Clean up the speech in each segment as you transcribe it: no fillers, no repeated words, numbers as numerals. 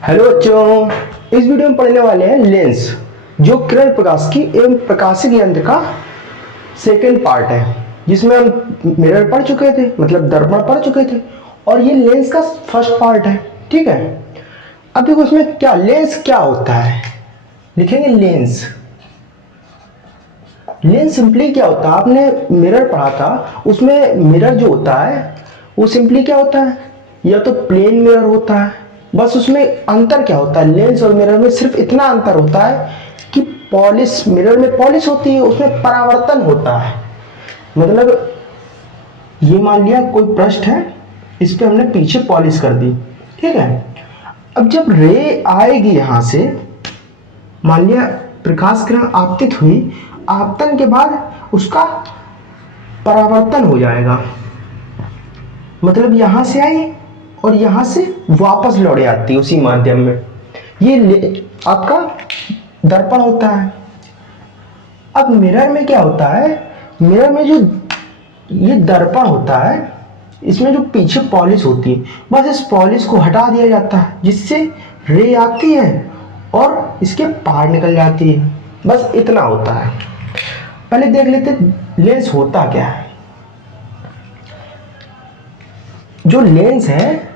Hello बच्चों, इस video में पढ़ने वाले हैं लेंस, जो किरण प्रकाशिकी एवं प्रकाशिक यंत्र का सेकेंड पार्ट है, जिसमें हम मिरर पढ़ चुके थे, मतलब दर्पण पढ़ चुके थे, और ये लेंस का फर्स्ट पार्ट है। ठीक है, अब देखो इसमें क्या लेंस क्या होता है, लिखेंगे लेंस। लेंस सिंपली क्या होता है, आपने मिरर पढ़ा था, उसमें मिरर जो होता है वो सिंपली क्या होता है, या तो प्लेन मिरर होता है, बस उसमें अंतर क्या होता है, लेंस और मिरर में सिर्फ इतना अंतर होता है कि पॉलिश, मिरर में पॉलिश होती है, उसमें परावर्तन होता है। मतलब ये मान लिया कोई पृष्ठ है, इस पे हमने पीछे पॉलिश कर दी, ठीक है। अब जब रे आएगी यहां से, मान लिया प्रकाश किरण आपतित हुई, आपतन के बाद उसका परावर्तन हो जाएगा, मतलब यहां से आई और यहां से वापस लौट आती है उसी माध्यम में। ये आपका दर्पण होता है। अब मिरर में क्या होता है, मिरर में जो ये दर्पण होता है, इसमें जो पीछे पॉलिश होती है, बस इस पॉलिश को हटा दिया जाता है, जिससे रे आती है और इसके पार निकल जाती है, बस इतना होता है। पहले देख लेते लेंस होता क्या है। जो लेंस है,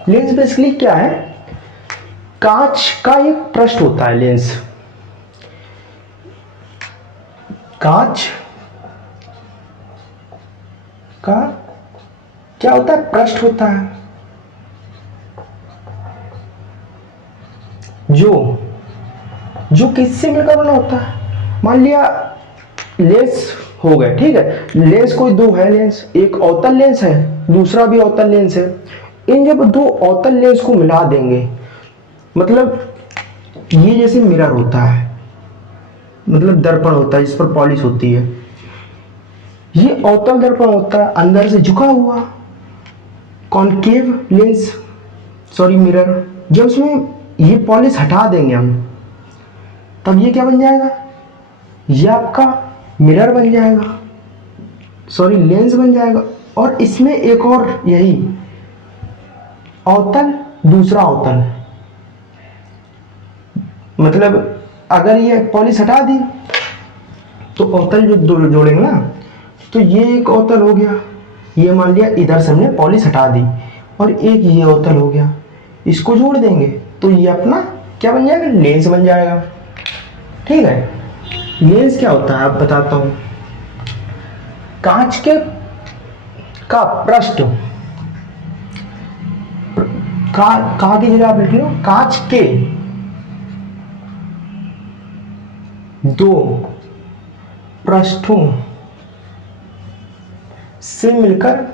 लेंस बेसिकली क्या है, कांच का एक पृष्ठ होता है लेंस। कांच का क्या होता है, पृष्ठ होता है, जो किससे मिलकर बना होता है। मान लिया लेंस हो गए, ठीक है, लेंस कोई दो है लेंस, एक अवतल लेंस है, दूसरा भी अवतल लेंस है। इन जब दो अवतल लेंस को मिला देंगे, मतलब ये जैसे मिरर होता है, मतलब दर्पण होता है जिस पर पॉलिश होती है, ये अवतल दर्पण होता है, अंदर से झुका हुआ कॉनकेव लेंस, सॉरी मिरर। जब उसमें ये पॉलिश हटा देंगे हम, तब ये क्या बन जाएगा, ये आपका मिरर बन जाएगा, सॉरी लेंस बन जाएगा। और इसमें एक और यही अवतल, दूसरा अवतल, मतलब अगर ये पॉलिश हटा दी तो अवतल जो जोड़ेंगे ना, तो ये एक अवतल हो गया, ये मान लिया इधर से हमने पॉलिश हटा दी, और एक ये अवतल हो गया, इसको जोड़ देंगे तो ये अपना क्या बन जाएगा, लेंस बन जाएगा। ठीक है, लेंस क्या होता है आप बताता हूं। कांच के का पृष्ठ, कहा की जगह आप लिख लो, कांच के दो पृष्ठों से मिलकर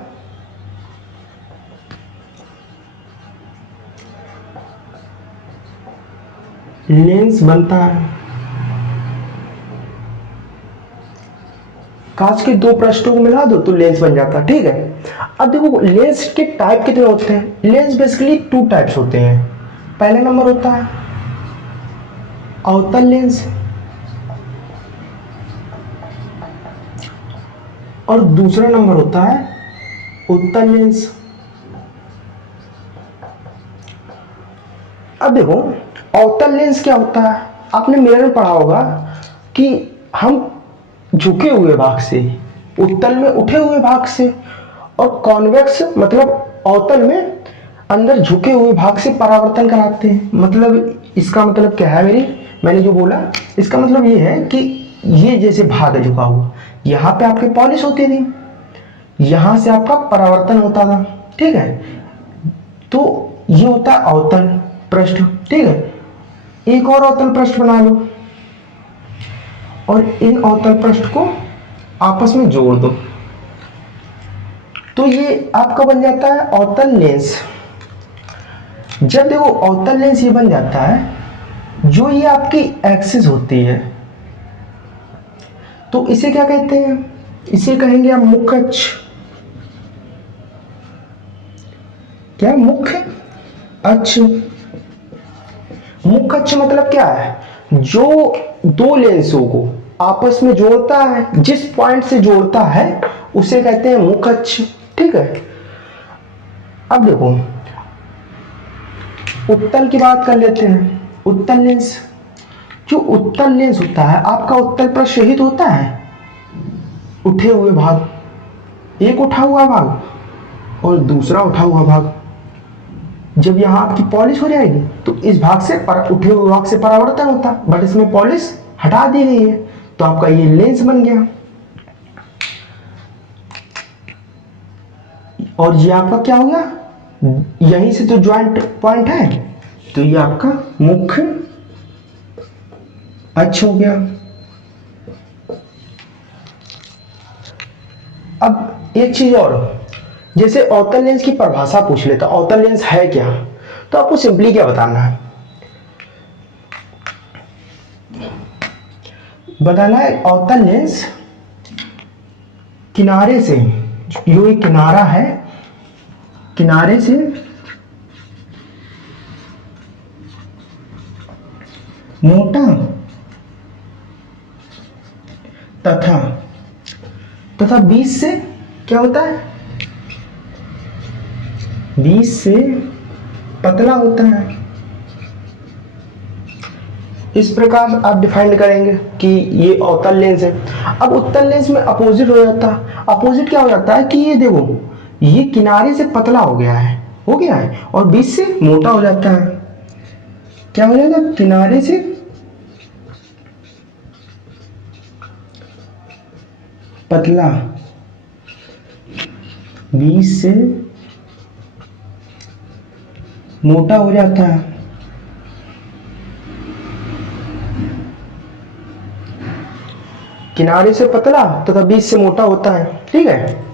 लेंस बनता है। कांच के दो पृष्ठों को मिला दो तो लेंस बन जाता है, ठीक है। अब देखो लेंस के टाइप कितने होते हैं। लेंस बेसिकली टू टाइप्स होते हैं। पहला नंबर होता है अवतल लेंस, और दूसरा नंबर होता है उत्तल लेंस। अब देखो अवतल लेंस क्या होता है, आपने मिरर में पढ़ा होगा कि हम झुके हुए भाग से, उत्तल में उठे हुए भाग से, और कॉन्वेक्स मतलब अवतल में अंदर झुके हुए भाग से परावर्तन कराते हैं। मतलब इसका मतलब क्या है, मैंने जो बोला इसका मतलब ये है कि ये जैसे भाग है झुका हुआ, यहाँ पे आपकी पॉलिश होती थी, यहां से आपका परावर्तन होता था, ठीक है। तो ये होता है अवतल पृष्ठ, ठीक है। एक और अवतल पृष्ठ बना लो और इन अवतल पृष्ठ को आपस में जोड़ दो, तो ये आपका बन जाता है अवतल लेंस। जब देखो अवतल लेंस ये बन जाता है, जो ये आपकी एक्सिस होती है, तो इसे क्या कहते हैं, इसे कहेंगे आप मुख्य अक्ष। क्या मुख्य अक्ष, मुख्य अक्ष मतलब क्या है, जो दो लेंसों को आपस में जोड़ता है, जिस पॉइंट से जोड़ता है उसे कहते हैं मुख्य अक्ष, ठीक है। अब देखो उत्तल की बात कर लेते हैं। उत्तल लेंस, जो उत्तल लेंस होता है आपका उत्तल पृष्ठ यही तो होता है, उठे हुए भाग, एक उठा हुआ भाग और दूसरा उठा हुआ भाग। जब यहाँ आपकी पॉलिश हो जाएगी तो इस भाग से उठे हुए भाग से परावर्तन होता, बट इसमें पॉलिश हटा दी गई है तो आपका ये लेंस बन गया। और ये आपका क्या हो गया, यहीं से तो ज्वाइंट पॉइंट है तो ये आपका मुख्य अक्ष हो गया। अब एक चीज और, जैसे अवतल लेंस की परिभाषा पूछ लेता, अवतल लेंस है क्या, तो आपको सिंपली क्या बताना है, बताना है अवतल लेंस किनारे से, जो एक किनारा है, किनारे से मोटा तथा बीच से क्या होता है, बीच से पतला होता है। इस प्रकार आप डिफाइन करेंगे कि ये अवतल लेंस है। अब उत्तल लेंस में अपोजिट हो जाता है, अपोजिट क्या हो जाता है कि ये देखो ये किनारे से पतला हो गया है और बीच से मोटा हो जाता है। क्या हो जाएगा, किनारे से पतला, बीच से मोटा हो जाता है। किनारे से पतला तथा बीच से मोटा होता है, ठीक है।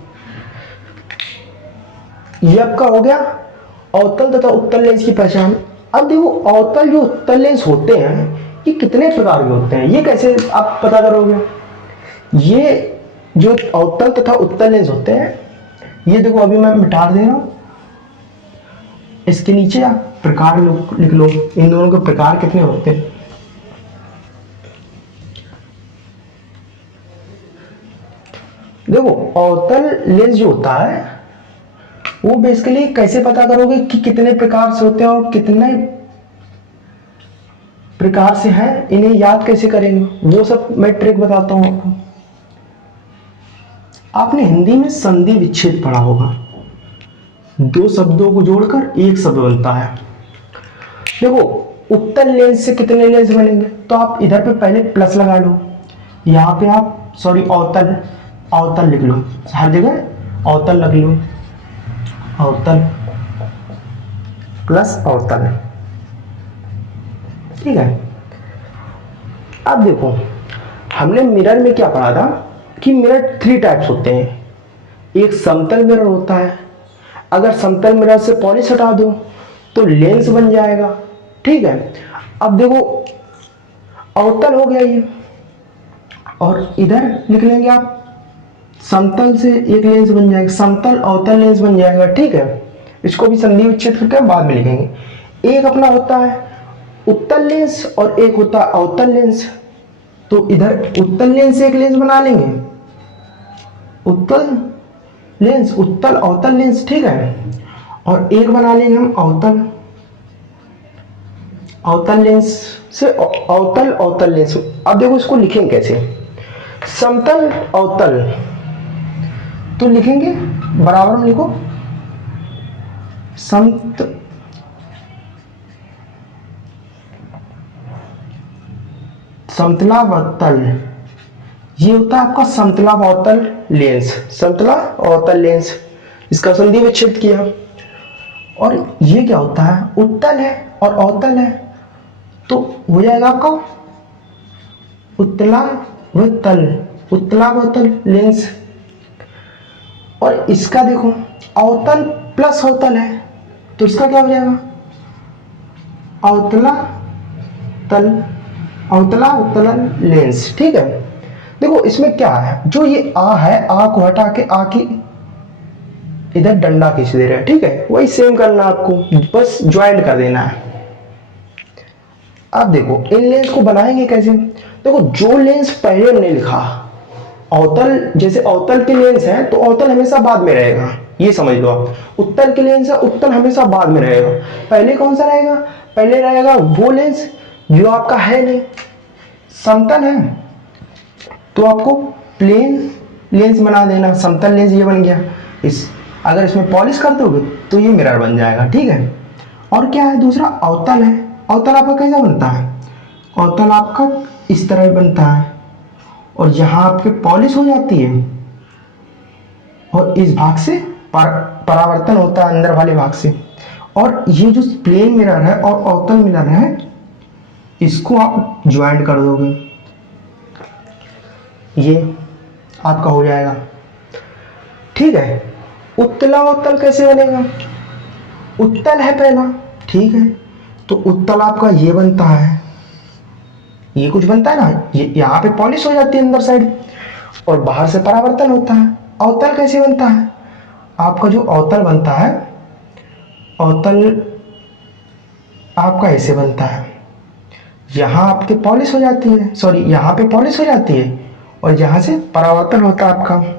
ये आपका हो गया अवतल तथा उत्तल लेंस की पहचान। अब देखो अवतल जो उत्तल लेंस होते हैं ये कितने प्रकार के होते हैं, ये कैसे आप पता करोगे। ये जो अवतल तथा उत्तल लेंस होते हैं, ये देखो अभी मैं मिटा दे रहा हूं, इसके नीचे आप प्रकार लिख लो, इन दोनों के प्रकार कितने होते हैं। देखो अवतल लेंस जो होता है वो बेसिकली कैसे पता करोगे कि कितने प्रकार से होते हैं और कितने प्रकार से हैं, इन्हें याद कैसे करेंगे, वो सब मैं ट्रिक बताता हूं आपको। आपने हिंदी में संधि विच्छेद पढ़ा होगा, दो शब्दों को जोड़कर एक शब्द बनता है। देखो उत्तल लेंस से कितने लेंस बनेंगे, तो आप इधर पे पहले प्लस लगा लो, यहाँ पे आप अवतल लिख लो, हर जगह अवतल लग लो, अवतल प्लस अवतल, ठीक है। अब देखो हमने मिरर में क्या पढ़ा था कि मिरर 3 टाइप्स होते हैं। एक समतल मिरर होता है, अगर समतल मिरर से पॉलिश हटा दो तो लेंस बन जाएगा, ठीक है। अब देखो अवतल हो गया ये, और इधर लिख लेंगे आप समतल से एक लेंस बन जाएगा, समतल अवतल लेंस बन जाएगा, ठीक है। इसको भी संधि विच्छेद करके बाद में लिखेंगे। एक अपना होता है उत्तल लेंस और एक होता है अवतल लेंस, तो इधर उत्तल लेंस से एक लेंस बना लेंगे, उत्तल अवतल लेंस, ठीक है। और एक बना लेंगे हम अवतल लेंस से अवतल लेंस। अब देखो इसको लिखेंगे कैसे, समतल अवतल तो लिखेंगे बराबर में लिखो समतलावतल, ये होता है आपका समतलावतल लेंस, समतलावतल लेंस, इसका संधि विच्छेद किया। और ये क्या होता है, उत्तल है और अवतल है, तो हो जाएगा आपका उत्तलावतल लेंस। और इसका देखो अवतल प्लस अवतल है, तो इसका क्या हो जाएगा, अवतल लेंस, ठीक है। देखो इसमें क्या है, जो ये आ है, आ को हटा के आ की इधर डंडा खींच दे रहा है, ठीक है। वही सेम करना आपको, बस ज्वाइंट कर देना है। अब देखो इन लेंस को बनाएंगे कैसे, देखो जो लेंस पहले हमने लिखा अवतल, जैसे अवतल के लेंस है तो अवतल हमेशा बाद में रहेगा, ये समझ लो आप। उत्तल के लेंस है, उत्तल हमेशा बाद में रहेगा, पहले कौन सा रहेगा, पहले रहेगा वो लेंस जो आपका है नहीं, समतल है तो आपको प्लेन लेंस बना देना, समतल लेंस ये बन गया। अगर इसमें पॉलिश कर दोगे तो ये मिरर बन जाएगा, ठीक है। और क्या है दूसरा, अवतल है। अवतल आपका कैसा बनता है, अवतल आपका इस तरह बनता है और यहाँ आपके पॉलिश हो जाती है और इस भाग से परावर्तन होता है अंदर वाले भाग से। और ये जो प्लेन मिरर है और अवतल मिरर है इसको आप ज्वाइंट कर दोगे, ये आपका हो जाएगा, ठीक है। उत्तला अवतल कैसे बनेगा, उत्तल है पहला, ठीक है, तो उत्तल आपका ये बनता है, ये कुछ बनता है ना, ये यहाँ पे पॉलिश हो जाती है अंदर साइड और बाहर से परावर्तन होता है। अवतल कैसे बनता है, आपका जो अवतल बनता है, अवतल आपका ऐसे बनता है, यहाँ आपके पॉलिश हो जाती है, सॉरी यहाँ पे पॉलिश हो जाती है और यहाँ से परावर्तन होता है आपका।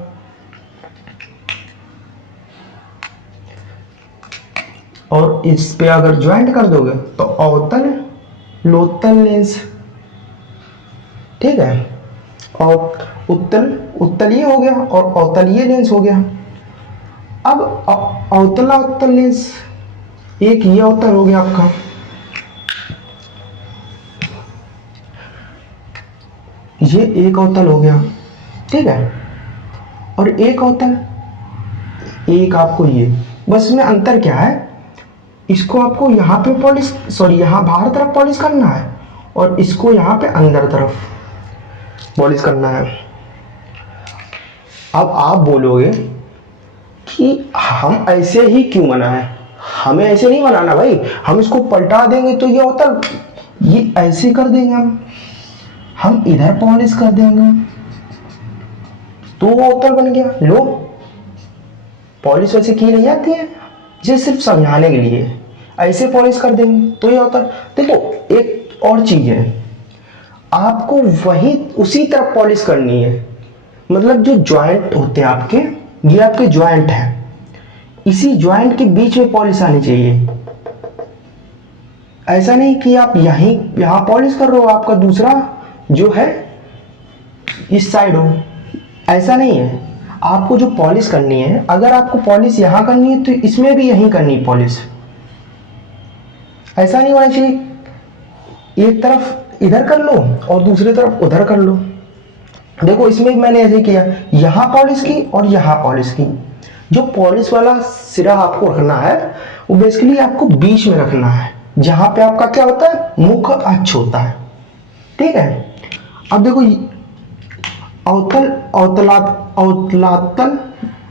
और इस पे अगर ज्वाइंट कर दोगे तो अवतल लोतल लेंस, ठीक है। और उत्तल ये हो गया और अवतल ये लेंस हो गया। अब अवतला उत्तल लेंस, एक ये अवतल हो गया आपका, ये एक अवतल हो गया, ठीक है। और एक अवतल, एक आपको ये, बस इसमें अंतर क्या है, इसको आपको यहाँ पे पॉलिश, सॉरी यहाँ बाहर तरफ पॉलिश करना है और इसको यहाँ पे अंदर तरफ पॉलिश करना है। अब आप बोलोगे कि हम ऐसे ही क्यों बनाए, हमें ऐसे नहीं बनाना भाई, हम इसको पलटा देंगे तो ये होता, ये ऐसे कर देंगे हम इधर पॉलिश कर देंगे तो वो अवतल बन गया। लो, पॉलिश वैसे की नहीं जाती है, ये सिर्फ समझाने के लिए, ऐसे पॉलिश कर देंगे तो ये होता। देखो एक और चीज है, आपको वही उसी तरफ पॉलिश करनी है, मतलब जो जॉइंट होते हैं आपके, ये आपके जॉइंट है, इसी जॉइंट के बीच में पॉलिश आनी चाहिए। ऐसा नहीं कि आप यहाँ पॉलिश कर रहे हो, आपका दूसरा जो है इस साइड हो, ऐसा नहीं है। आपको जो पॉलिश करनी है, अगर आपको पॉलिश यहाँ करनी है तो इसमें भी यहीं करनी है पॉलिश, ऐसा नहीं होना चाहिए एक तरफ इधर कर लो और दूसरी तरफ उधर कर लो। देखो इसमें मैंने ऐसे किया, यहाँ पॉलिश की और यहाँ पॉलिश की। जो पॉलिश वाला सिरा आपको रखना है वो बेसिकली आपको बीच में रखना है, जहां पे आपका क्या होता है, मुख अक्ष होता है, ठीक है। अब देखो अवतलातल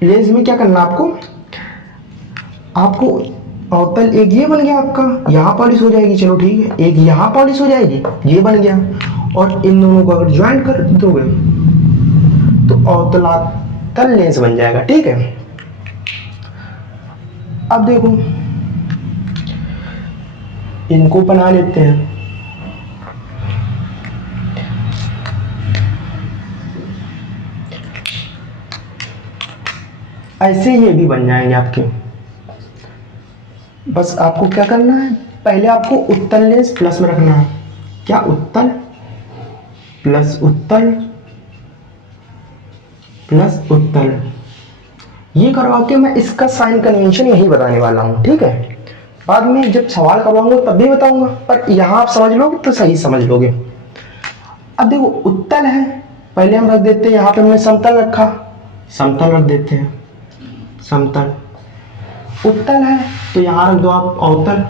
लेंस में क्या करना आपको अवतल एक ये बन गया आपका, यहाँ पॉलिश हो जाएगी, चलो ठीक है, एक यहाँ पॉलिश हो जाएगी, ये बन गया, और इन दोनों को अगर ज्वाइंट कर दोगे तो अवतलातल लेंस बन जाएगा, ठीक है। अब देखो इनको बना लेते हैं, ऐसे ये भी बन जाएंगे आपके। बस आपको क्या करना है, पहले आपको उत्तल लेंस प्लस में रखना है, क्या उत्तल प्लस उत्तल प्लस उत्तल, ये करवा के मैं इसका साइन कन्वेंशन यही बताने वाला हूँ, ठीक है। बाद में जब सवाल करवाऊंगा तब भी बताऊंगा, पर यहाँ आप समझ लोगे तो सही समझ लोगे। अब देखो उत्तल है, पहले हम रख देते हैं, यहाँ पे हमने समतल रखा, समतल रख देते हैं, समतल। उत्तल है तो यहाँ रख दो आप अवतल,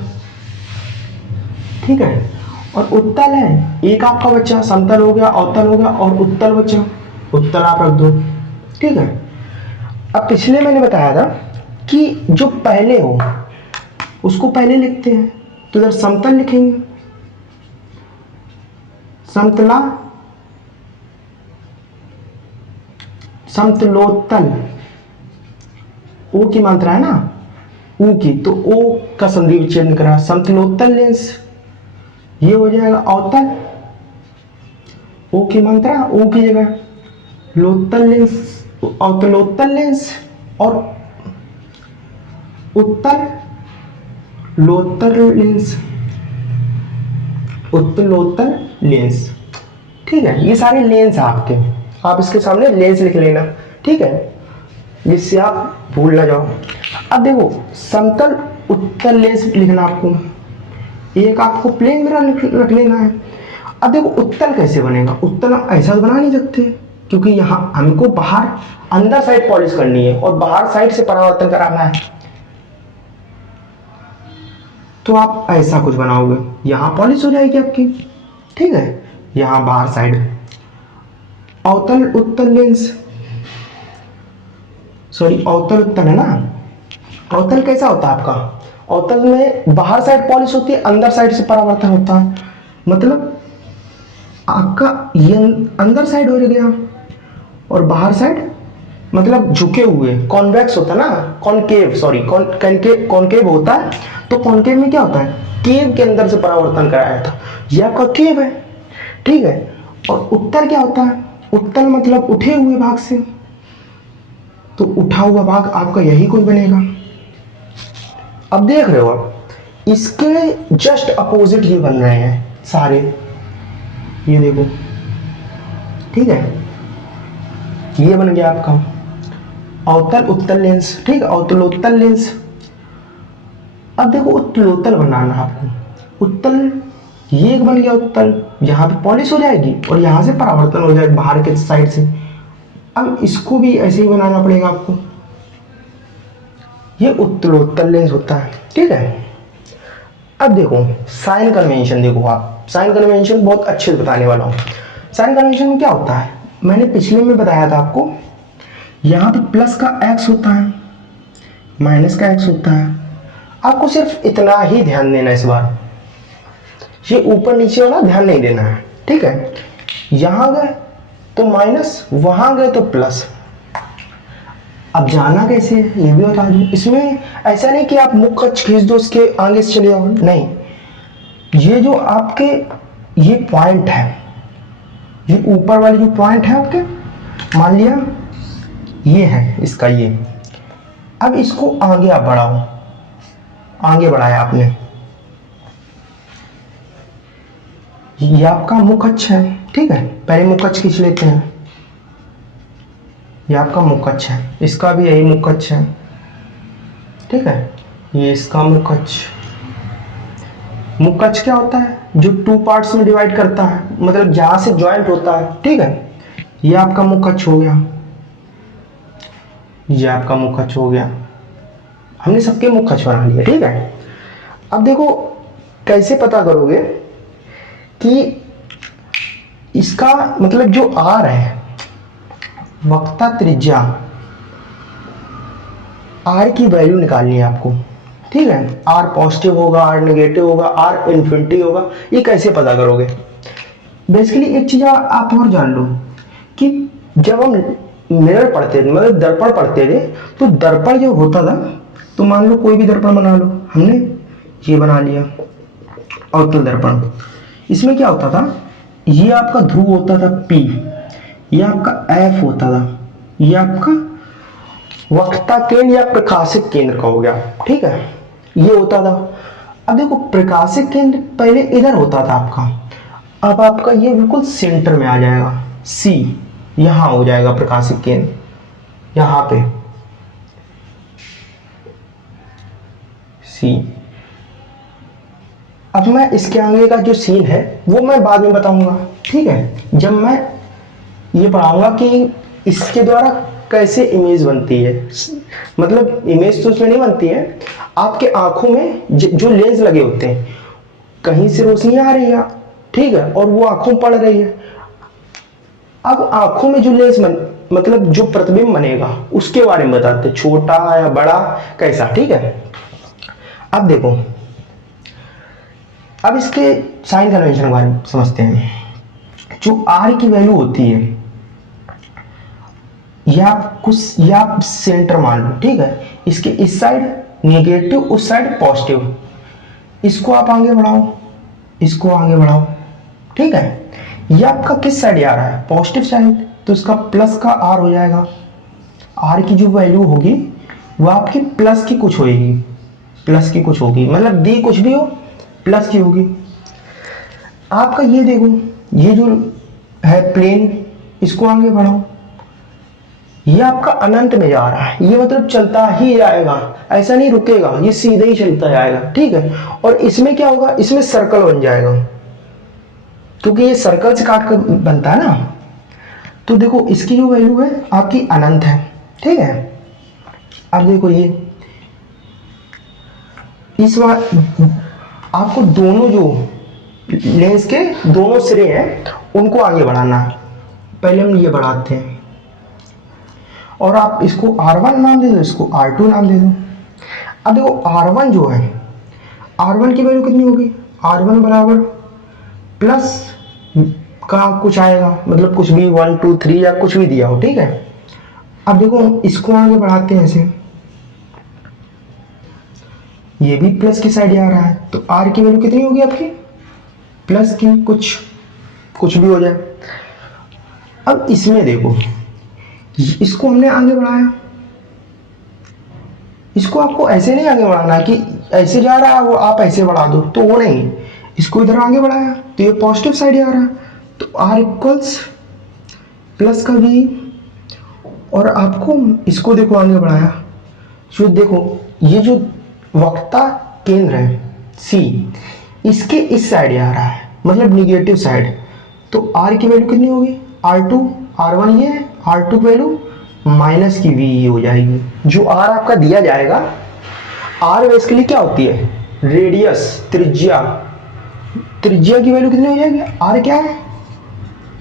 ठीक है। और उत्तल है, एक आपका बच्चा, समतल हो गया, अवतल हो गया और उत्तल बच्चा, उत्तल आप रख दो, ठीक है। अब पिछले मैंने बताया था कि जो पहले हो उसको पहले लिखते हैं, तो इधर समतल लिखेंगे, समतला, समतलोत्तल, ओ की मात्रा है ना, ऊ की, तो ओ का संधि विच्छेदन करा, समतलोत्तल लेंस, ये हो जाएगा अवतल, ओ की मात्रा ओ की जगह, लोत्तल लेंस, अवतलोत्तल लेंस और उत्तल लोतर लेंस, उत्तलोत्तर लेंस। ठीक है, ये सारे लेंस है आपके, आप इसके सामने लेंस लिख लेना। ठीक है, जिससे आप भूल ना जाओ। अब देखो समतल उत्तल लेंस लिखना आपको, एक आपको प्लेन मिरर रख लेना है। अब देखो उत्तल कैसे बनेगा, उत्तल हम ऐसा तो बना नहीं सकते, क्योंकि यहाँ हमको बाहर अंदर साइड पॉलिश करनी है और बाहर साइड से परावर्तन कराना है। तो आप ऐसा कुछ बनाओगे, यहाँ पॉलिश हो जाएगी आपकी। ठीक है, यहाँ बाहर साइड अवतल उत्तल लेंस, सॉरी अवतल उत्तल है ना। अवतल कैसा होता है आपका, अवतल में बाहर साइड पॉलिश होती है, अंदर साइड से परावर्तन होता है। मतलब आपका ये अंदर साइड हो गया और बाहर साइड मतलब झुके हुए, कॉन्वेक्स होता है ना, कॉनकेव, सॉरी कॉनकेव होता है। तो कॉनकेव में क्या होता है, केव के अंदर से परावर्तन कराया था, ये आपका केव है। ठीक है, और उत्तल क्या होता है, उत्तल मतलब उठे हुए भाग से, तो उठा हुआ भाग आपका यही कुछ बनेगा। अब देख रहे हो आप, इसके जस्ट अपोजिट ये बन रहे हैं सारे, ये देखो। ठीक है, ये बन गया आपका अवतल उत्तल लेंस। ठीक है, अवतलोत्तल लेंस। अब देखो उत्तलोत्तल बनाना है आपको, उत्तल ये एक बन गया उत्तल, यहाँ पे पॉलिश हो जाएगी और यहाँ से परावर्तन हो जाएगा बाहर के साइड से। अब इसको भी ऐसे ही बनाना पड़ेगा आपको, ये उत्तलोत्तल लेंस होता है। ठीक है, अब देखो साइन कन्वेंशन, देखो आप साइन कन्वेंशन बहुत अच्छे से बताने वाला हूँ। साइन कन्वेंशन में क्या होता है, मैंने पिछले में बताया था आपको, यहाँ पे प्लस का एक्स होता है, माइनस का एक्स होता है। आपको सिर्फ इतना ही ध्यान देना इस बार, ये ऊपर नीचे वाला ध्यान नहीं देना है। ठीक है, यहाँ गए तो माइनस, वहाँ गए तो प्लस। अब जाना कैसे है ये भी बता दूं। इसमें ऐसा नहीं कि आप मुख कच खींच दो उसके आगे से चले जाओ, नहीं। ये जो आपके ये पॉइंट है, ये ऊपर वाले जो पॉइंट है आपके, मान लिया ये है इसका ये, अब इसको आगे आप बढ़ाओ, आगे बढ़ाया आपने, ये आपका मुखच्छ है। ठीक है, पहले मुखच्छ खींच लेते हैं, ये आपका मुखच्छ है, इसका भी यही मुखच्छ है। ठीक है, ये इसका मुखच्छ। मुखच्छ क्या होता है, जो टू पार्ट्स में डिवाइड करता है, मतलब जहां से ज्वाइंट होता है। ठीक है, ये आपका मुखच्छ हो गया, ये आपका मुखच्छ हो गया, हमने सबके मुखच्छ बना लिया। ठीक है, अब देखो कैसे पता करोगे कि इसका मतलब जो आर है, वक्रता त्रिज्या, आर की वैल्यू निकालनी है आपको। ठीक है, आर पॉजिटिव होगा, आर नेगेटिव होगा, आर इन्फिनिटी होगा, ये कैसे पता करोगे। बेसिकली एक चीज आप और जान लो कि जब हम मिरर पढ़ते थे, मतलब दर्पण पढ़ते थे, तो दर्पण जो होता था, तो मान लो कोई भी दर्पण बना लो, हमने ये बना लिया अवतल दर्पण। इसमें क्या होता था, ये आपका ध्रुव होता था P, ये आपका F होता था, ये आपका वक्रता केंद्र या प्रकाशिक केंद्र का हो गया। ठीक है, ये होता था। अब देखो प्रकाशिक केंद्र पहले इधर होता था आपका, अब आपका ये बिल्कुल सेंटर में आ जाएगा, C यहां हो जाएगा प्रकाशिक केंद्र, यहां पे C। अब मैं इसके आगे का जो सीन है वो मैं बाद में बताऊंगा। ठीक है, जब मैं ये पढ़ाऊंगा कि इसके द्वारा कैसे इमेज बनती है, मतलब इमेज तो उसमें नहीं बनती है, आपके आंखों में जो लेंस लगे होते हैं, कहीं से रोशनी आ रही है, ठीक है, और वो आंखों पड़ रही है। अब आंखों में जो लेंस मतलब जो प्रतिबिंब बनेगा उसके बारे में बताते हैं, छोटा या बड़ा कैसा। ठीक है, अब देखो, अब इसके साइन कन्वेंशन के बारे में समझते हैं। जो आर की वैल्यू होती है, या आप सेंटर मान लो। ठीक है, इसके इस साइड नेगेटिव, उस साइड पॉजिटिव, इसको आप आगे बढ़ाओ, इसको आगे बढ़ाओ। ठीक है, ये आपका किस साइड आ रहा है, पॉजिटिव साइड, तो इसका प्लस का आर हो जाएगा। आर की जो वैल्यू होगी वो आपकी प्लस की कुछ होगी, प्लस की कुछ होगी, मतलब दी कुछ भी हो प्लस की होगी। आपका ये देखो, ये जो है प्लेन, इसको आगे बढ़ाओ, ये आपका अनंत में जा रहा है, ये मतलब चलता ही जाएगा, ऐसा नहीं रुकेगा, ये सीधे ही चलता जाएगा, ठीक है। और इसमें क्या होगा, इसमें सर्कल बन जाएगा, क्योंकि ये सर्कल से काट कर बनता है ना। तो देखो इसकी जो वैल्यू है आपकी अनंत है, ठीक है। अब देखो ये इस बार आपको दोनों जो लेंस के दोनों सिरे हैं उनको आगे बढ़ाना है। पहले हम ये बढ़ाते हैं और आप इसको R1 नाम दे दो, इसको R2 नाम दे दो। अब देखो R1 जो है, R1 की वैल्यू कितनी होगी, R1 बराबर प्लस का कुछ आएगा, मतलब कुछ भी 1 2 3 या कुछ भी दिया हो, ठीक है। अब देखो इसको आगे बढ़ाते हैं ऐसे, ये भी प्लस की साइड आ रहा है, तो R की वैल्यू कितनी होगी आपकी, प्लस की कुछ भी हो जाए। अब इसमें देखो, इसको हमने आगे बढ़ाया, इसको आपको ऐसे नहीं आगे बढ़ाना कि ऐसे जा रहा है वो आप ऐसे बढ़ा दो, तो वो नहीं, इसको इधर आगे बढ़ाया तो ये पॉजिटिव साइड आ रहा है, तो R इक्वल्स प्लस का V, और आपको इसको देखो आगे बढ़ाया, जो देखो ये जो वक्रता केंद्र है C, इसके इस साइड आ रहा है, मतलब निगेटिव साइड, तो R की वैल्यू कितनी होगी, R2, R1 ये है, R2 की वैल्यू माइनस की V हो जाएगी। जो R आपका दिया जाएगा, R बेसिकली क्या होती है, रेडियस, त्रिज्या, त्रिज्या की वैल्यू कितनी हो जाएगी, R क्या है,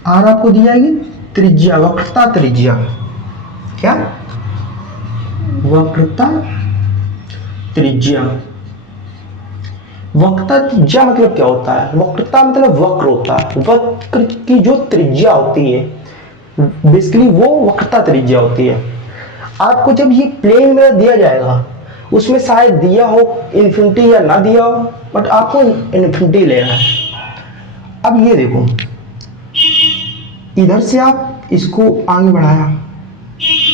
R आपको दी जाएगी त्रिज्या, वक्रता त्रिज्या, क्या, वक्रता त्रिज्या। वक्रता त्रिज्या मतलब क्या होता है, वक्रता मतलब वक्र होता है, वक्र की जो त्रिज्या होती है बेसिकली वो वक्रता त्रिज्या होती है। आपको जब ये प्लेन में दिया जाएगा, उसमें शायद दिया हो इन्फिनिटी या ना दिया हो, बट आपको इन्फिनिटी लेना है। अब ये देखो, इधर से आप इसको आगे बढ़ाया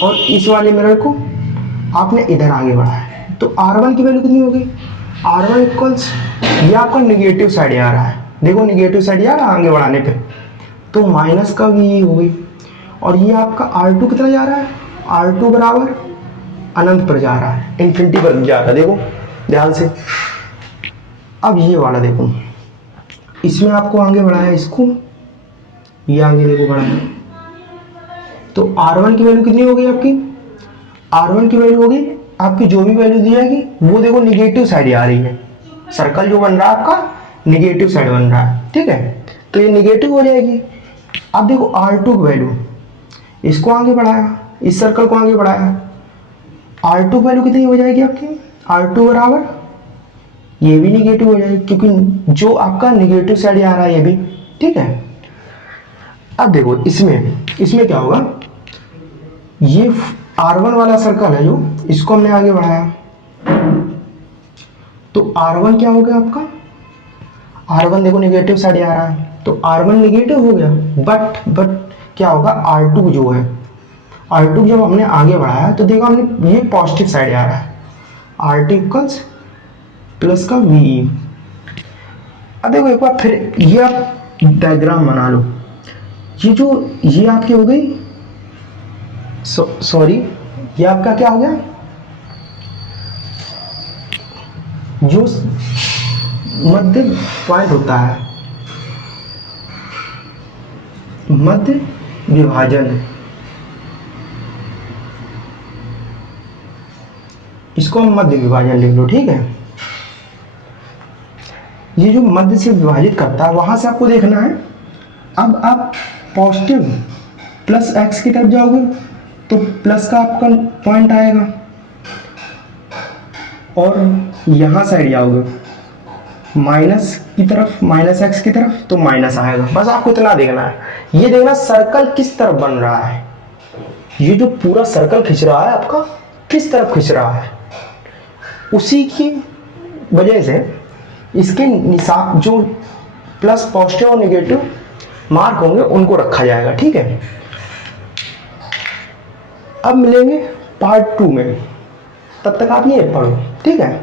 और इस वाले मिरर को आपने इधर आगे बढ़ाया, तो R1 की वैल्यू कितनी होगी, R1 इक्वल्स, ये आपका निगेटिव साइड आ रहा है, देखो निगेटिव साइड आ रहा है आगे बढ़ाने पे, तो माइनस का V होगी, और ये आपका R2 कितना जा रहा है, R2 बराबर अनंत पर जा रहा है, इन्फिनिटी पर जा रहा है, देखो ध्यान से। अब ये वाला देखो, इसमें आपको आगे बढ़ाया, इसको ये आगे देखो बढ़ाया, तो R1 की वैल्यू कितनी होगी आपकी, R1 की वैल्यू होगी आपकी जो भी वैल्यू दी जाएगी वो देखो निगेटिव साइड आ रही है, सर्कल जो बन रहा है आपका निगेटिव साइड बन रहा है, ठीक है, तो ये निगेटिव हो जाएगी। अब देखो R2 की वैल्यू, इसको आगे बढ़ाया, इस सर्कल को आगे बढ़ाया, R2 की वैल्यू कितनी हो जाएगी आपकी, R2 बराबर ये भी निगेटिव हो जाएगी, क्योंकि जो आपका निगेटिव साइड आ रहा है ये भी, ठीक है। अब देखो इसमें क्या होगा, ये R1 वाला सर्कल है जो, इसको हमने आगे बढ़ाया, तो R1 क्या हो गया आपका, R1 देखो निगेटिव साइड आ रहा है, तो R1 निगेटिव हो गया, बट क्या होगा, R2 जो है, R2 जब हमने आगे बढ़ाया तो देखो हमने ये पॉजिटिव साइड आ रहा है, R2 इक्वल्स प्लस का VE। अब देखो एक बार फिर ये आप डायग्राम बना लो, ये आपकी हो गई, सॉरी ये आपका क्या हो गया, जो मध्य पॉइंट होता है, मध्य विभाजन, इसको हम मध्य विभाजन लिख लो, ठीक है। ये जो मध्य से विभाजित करता है वहां से आपको देखना है। अब आप पॉजिटिव प्लस x की तरफ जाओगे तो प्लस का आपका पॉइंट आएगा, और यहां साइड जाओगे माइनस की तरफ, माइनस x की तरफ, तो माइनस आएगा। बस आपको इतना देखना है, ये देखना सर्कल किस तरफ बन रहा है, ये जो पूरा सर्कल खींच रहा है आपका किस तरफ खींच रहा है, उसी की वजह से इसके निशान जो प्लस पॉजिटिव और नेगेटिव मार्क होंगे उनको रखा जाएगा, ठीक है। अब मिलेंगे पार्ट 2 में। तब तक आप ये पढ़ो, ठीक है।